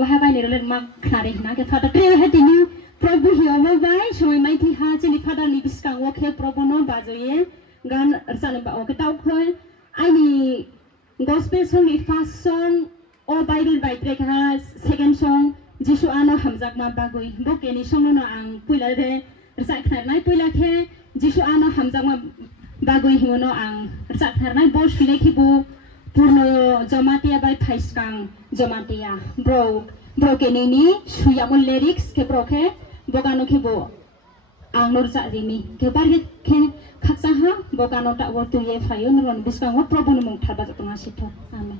wah bai ni rolen mak khari na ke Father kre ha tini Prabhu hioma bai somai mai thi ha chini Father ni biskang wo khe Prabhu no bajoye gan sane ba o ke tau khoi ai ni gospel song ni first song o Bible by track ha second song Jisu ano hamjak ma bagoi bo ke ni song no ang puila de rsak nai puila khe Jisu ano hamjak ma bagoi himono ang rsak nai bo shile khi bu purno jamatia by phaiskang jamatia bro ke ni suyamul lyrics ke bro khe bogano khe bo ang nor sa dimi ke bar ke khaksa ha bogano ta wo tu ye phayo ron biskang wo Prabhu no mong thaba jatona sitho amen